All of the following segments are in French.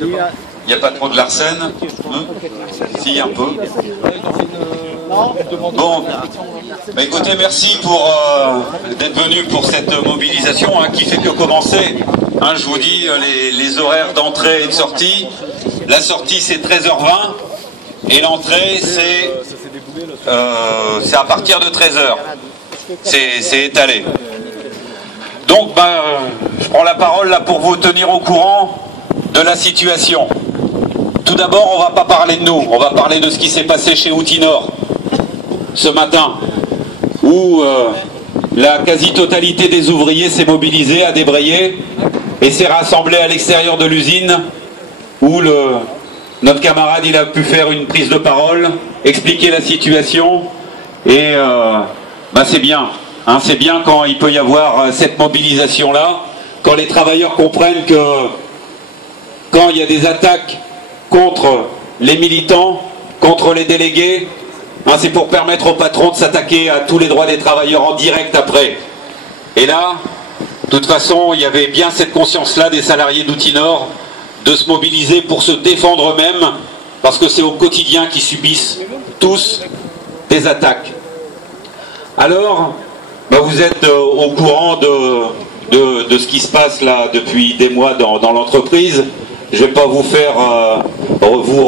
Il n'y a pas trop de Larsen? Si, un peu. Bon, bah écoutez, merci d'être venu pour cette mobilisation qui fait que commencer. Je vous dis les horaires d'entrée et de sortie. La sortie c'est 13h20 et l'entrée c'est à partir de 13h. C'est étalé. Donc je prends la parole là pour vous tenir au courant de la situation. Tout d'abord, on ne va pas parler de nous, on va parler de ce qui s'est passé chez Outinor ce matin, où la quasi-totalité des ouvriers s'est mobilisée, a débrayé et s'est rassemblée à l'extérieur de l'usine, où notre camarade il a pu faire une prise de parole, expliquer la situation, et c'est bien. C'est bien quand il peut y avoir cette mobilisation-là, quand les travailleurs comprennent que quand il y a des attaques contre les militants, contre les délégués, c'est pour permettre au patron de s'attaquer à tous les droits des travailleurs en direct après. Et là, de toute façon, il y avait bien cette conscience-là des salariés d'Outinor de se mobiliser pour se défendre eux-mêmes, parce que c'est au quotidien qu'ils subissent tous des attaques. Alors, vous êtes au courant de ce qui se passe là depuis des mois dans l'entreprise. Je ne vais pas vous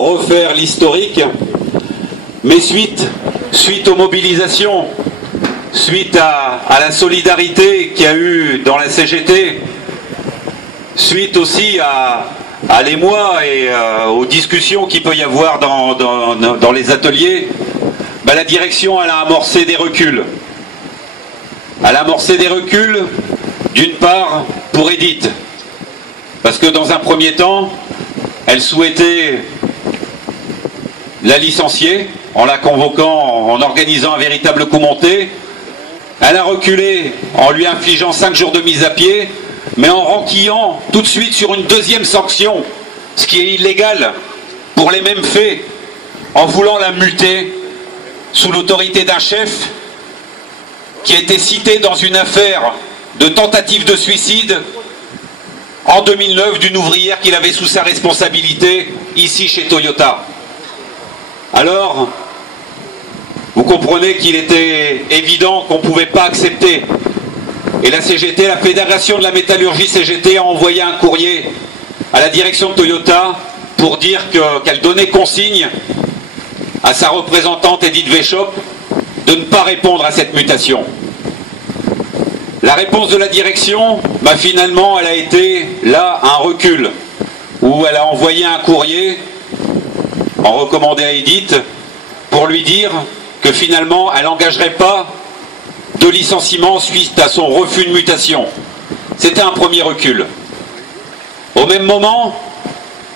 refaire l'historique, mais suite aux mobilisations, suite à la solidarité qu'il y a eu dans la CGT, suite aussi à l'émoi et aux discussions qu'il peut y avoir dans les ateliers, la direction elle a amorcé des reculs. Elle a amorcé des reculs, d'une part, pour Edith. Parce que dans un premier temps, elle souhaitait la licencier en la convoquant, en organisant un véritable coup monté. Elle a reculé en lui infligeant 5 jours de mise à pied, mais en renquillant tout de suite sur une deuxième sanction, ce qui est illégal pour les mêmes faits, en voulant la multer sous l'autorité d'un chef qui a été cité dans une affaire de tentative de suicide en 2009 d'une ouvrière qu'il avait sous sa responsabilité ici chez Toyota. Alors, vous comprenez qu'il était évident qu'on ne pouvait pas accepter. Et la CGT, la Fédération de la Métallurgie CGT, a envoyé un courrier à la direction de Toyota pour dire qu'elle donnait consigne à sa représentante Edith Weishaupt de ne pas répondre à cette mutation. La réponse de la direction, finalement, elle a été là un recul, où elle a envoyé un courrier en recommandé à Edith pour lui dire que finalement elle n'engagerait pas de licenciement suite à son refus de mutation. C'était un premier recul. Au même moment,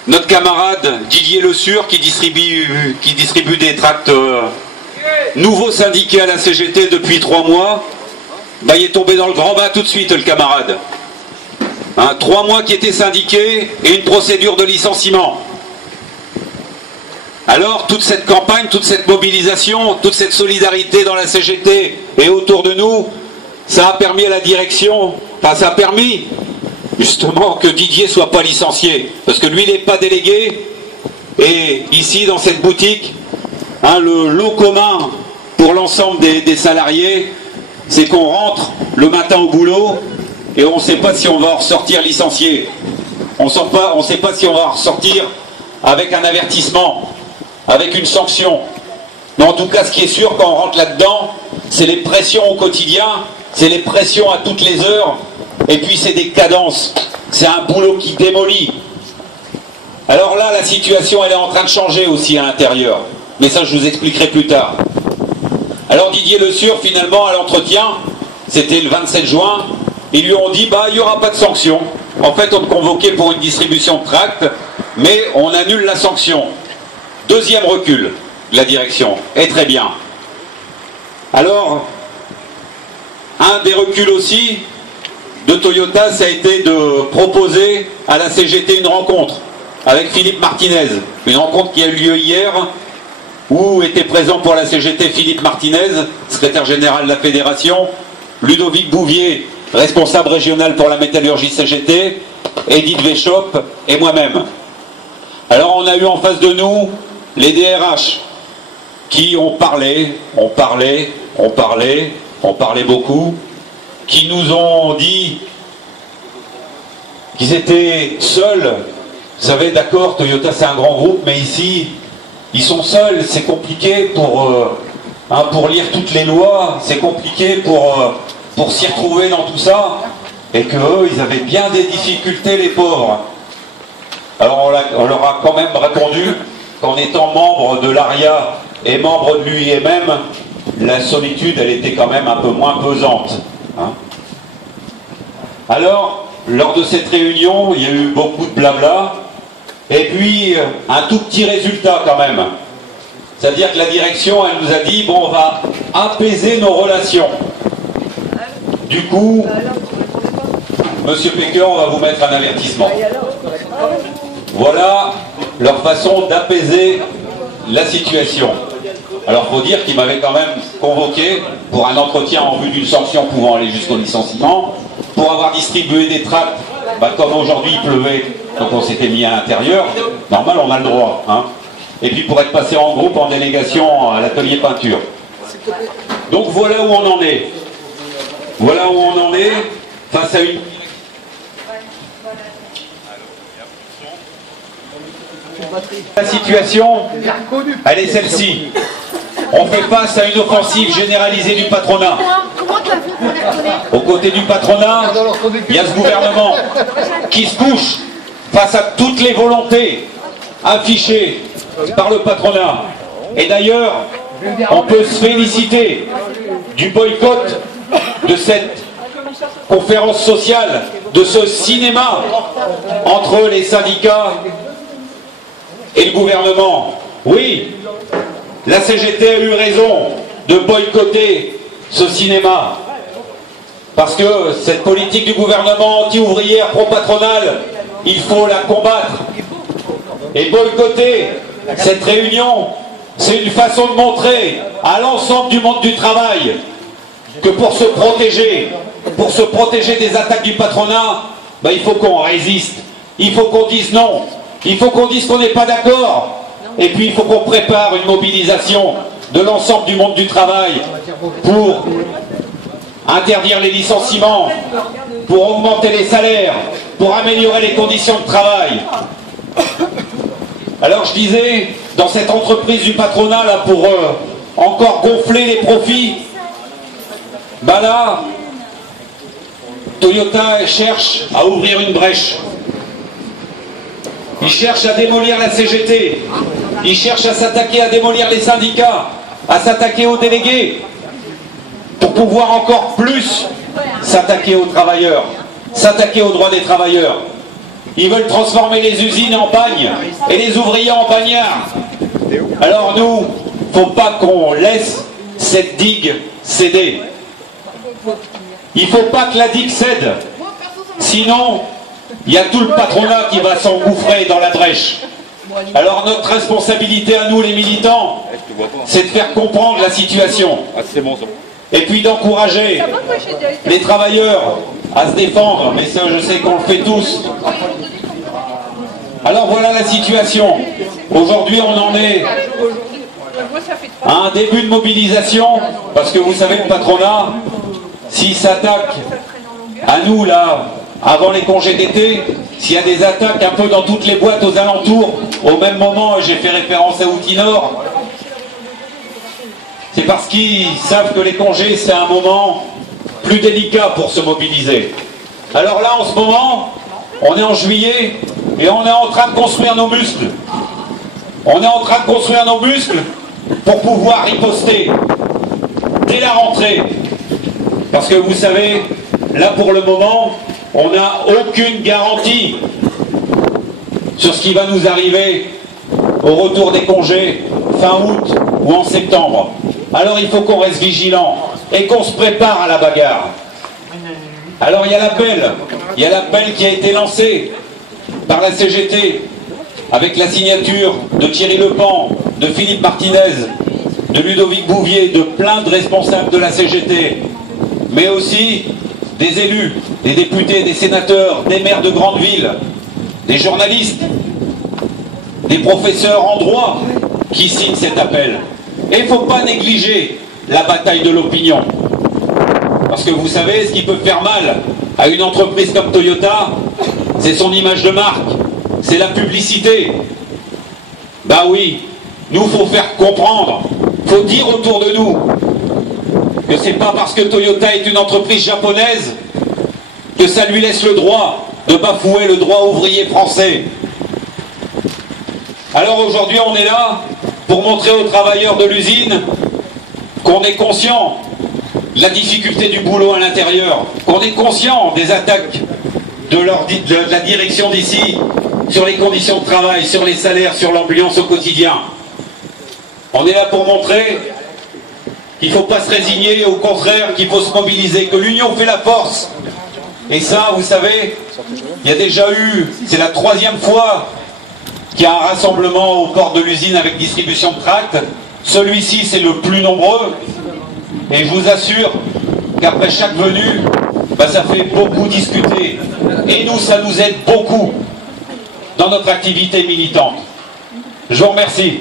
notre camarade Didier Le Sur, qui distribue des tracts nouveaux syndiqués à la CGT depuis 3 mois, il est tombé dans le grand bain tout de suite, le camarade. 3 mois qui étaient syndiqués et une procédure de licenciement. Alors, toute cette campagne, toute cette mobilisation, toute cette solidarité dans la CGT et autour de nous, ça a permis à la direction, ça a permis justement que Didier ne soit pas licencié. Parce que lui, il n'est pas délégué. Et ici, dans cette boutique, le lot commun pour l'ensemble des salariés, c'est qu'on rentre le matin au boulot et on ne sait pas si on va en ressortir licencié. On ne sait pas si on va en ressortir avec un avertissement, avec une sanction. Mais en tout cas, ce qui est sûr quand on rentre là-dedans, c'est les pressions au quotidien, c'est les pressions à toutes les heures, et puis c'est des cadences. C'est un boulot qui démolit. Alors là, la situation, elle est en train de changer aussi à l'intérieur. Mais ça, je vous expliquerai plus tard. Alors Didier Le Sur, finalement, à l'entretien, c'était le 27 juin, ils lui ont dit, il n'y aura pas de sanction. En fait, on te convoquait pour une distribution de tracts, mais on annule la sanction. Deuxième recul de la direction, et très bien. Alors, un des reculs aussi de Toyota, ça a été de proposer à la CGT une rencontre avec Philippe Martinez. Une rencontre qui a eu lieu hier, où était présent pour la CGT Philippe Martinez, secrétaire général de la Fédération, Ludovic Bouvier, responsable régional pour la métallurgie CGT, Edith Weishaupt et moi-même. Alors on a eu en face de nous les DRH qui ont parlé beaucoup, qui nous ont dit qu'ils étaient seuls. Vous savez, d'accord, Toyota c'est un grand groupe, mais ici, ils sont seuls, c'est compliqué pour lire toutes les lois, c'est compliqué pour s'y retrouver dans tout ça, et qu'eux, ils avaient bien des difficultés, les pauvres. Alors on leur a quand même répondu qu'en étant membre de l'ARIA et membre de l'UIMM, la solitude, elle était quand même un peu moins pesante. Hein. Alors, lors de cette réunion, il y a eu beaucoup de blabla, et puis un tout petit résultat quand même. C'est-à-dire que la direction, elle nous a dit, bon, on va apaiser nos relations. Du coup, Monsieur Pecker, on va vous mettre un avertissement. Voilà leur façon d'apaiser la situation. Alors, il faut dire qu'il m'avait quand même convoqué pour un entretien en vue d'une sanction pouvant aller jusqu'au licenciement, pour avoir distribué des tracts. Comme aujourd'hui il pleuvait, donc on s'était mis à l'intérieur, normal, on a le droit. Hein. Et puis pour être passé en groupe, en délégation à l'atelier peinture. Donc voilà où on en est. Voilà où on en est face à une... La situation, elle est celle-ci. On fait face à une offensive généralisée du patronat. Aux côtés du patronat, il y a ce gouvernement qui se couche face à toutes les volontés affichées par le patronat. Et d'ailleurs, on peut se féliciter du boycott de cette conférence sociale, de ce cinéma entre les syndicats et le gouvernement. Oui, la CGT a eu raison de boycotter ce cinéma. Parce que cette politique du gouvernement anti-ouvrière, pro-patronale, il faut la combattre. Et boycotter cette réunion, c'est une façon de montrer à l'ensemble du monde du travail que pour se protéger des attaques du patronat, il faut qu'on résiste. Il faut qu'on dise non. Il faut qu'on dise qu'on n'est pas d'accord. Et puis il faut qu'on prépare une mobilisation de l'ensemble du monde du travail pour interdire les licenciements, pour augmenter les salaires, pour améliorer les conditions de travail. Alors je disais, dans cette entreprise du patronat, là, pour encore gonfler les profits, là, Toyota cherche à ouvrir une brèche. Il cherche à démolir la CGT. Il cherche à s'attaquer, à démolir les syndicats, à s'attaquer aux délégués, pour pouvoir encore plus s'attaquer aux travailleurs, s'attaquer aux droits des travailleurs. Ils veulent transformer les usines en bagnes et les ouvriers en bagnards. Alors nous, il ne faut pas qu'on laisse cette digue céder. Il ne faut pas que la digue cède. Sinon, il y a tout le patronat qui va s'engouffrer dans la brèche. Alors notre responsabilité à nous les militants, c'est de faire comprendre la situation. Et puis d'encourager les travailleurs à se défendre. Mais ça, je sais qu'on le fait tous. Alors voilà la situation. Aujourd'hui, on en est à un début de mobilisation, parce que vous savez, le patronat, s'il s'attaque à nous, là, avant les congés d'été, s'il y a des attaques un peu dans toutes les boîtes aux alentours, au même moment, j'ai fait référence à Outinor, c'est parce qu'ils savent que les congés, c'est un moment plus délicat pour se mobiliser. Alors là, en ce moment, on est en juillet et on est en train de construire nos muscles. On est en train de construire nos muscles pour pouvoir riposter dès la rentrée. Parce que vous savez, là pour le moment, on n'a aucune garantie sur ce qui va nous arriver au retour des congés fin août ou en septembre. Alors il faut qu'on reste vigilant et qu'on se prépare à la bagarre. Alors il y a l'appel qui a été lancé par la CGT avec la signature de Thierry Lepan, de Philippe Martinez, de Ludovic Bouvier, de plein de responsables de la CGT, mais aussi des élus, des députés, des sénateurs, des maires de grandes villes, des journalistes. des professeurs en droit qui signent cet appel. Et il ne faut pas négliger la bataille de l'opinion. Parce que vous savez, ce qui peut faire mal à une entreprise comme Toyota, c'est son image de marque, c'est la publicité. Bah oui, nous, faut faire comprendre, faut dire autour de nous que c'est pas parce que Toyota est une entreprise japonaise que ça lui laisse le droit de bafouer le droit ouvrier français. Alors aujourd'hui, on est là pour montrer aux travailleurs de l'usine qu'on est conscient de la difficulté du boulot à l'intérieur, qu'on est conscient des attaques de la direction d'ici sur les conditions de travail, sur les salaires, sur l'ambiance au quotidien. On est là pour montrer qu'il ne faut pas se résigner, au contraire, qu'il faut se mobiliser, que l'union fait la force. Et ça, vous savez, il y a déjà eu, c'est la 3e fois qu'il y a un rassemblement aux portes de l'usine avec distribution de tracts. Celui-ci, c'est le plus nombreux. Et je vous assure qu'après chaque venue, ça fait beaucoup discuter. Et nous, ça nous aide beaucoup dans notre activité militante. Je vous remercie.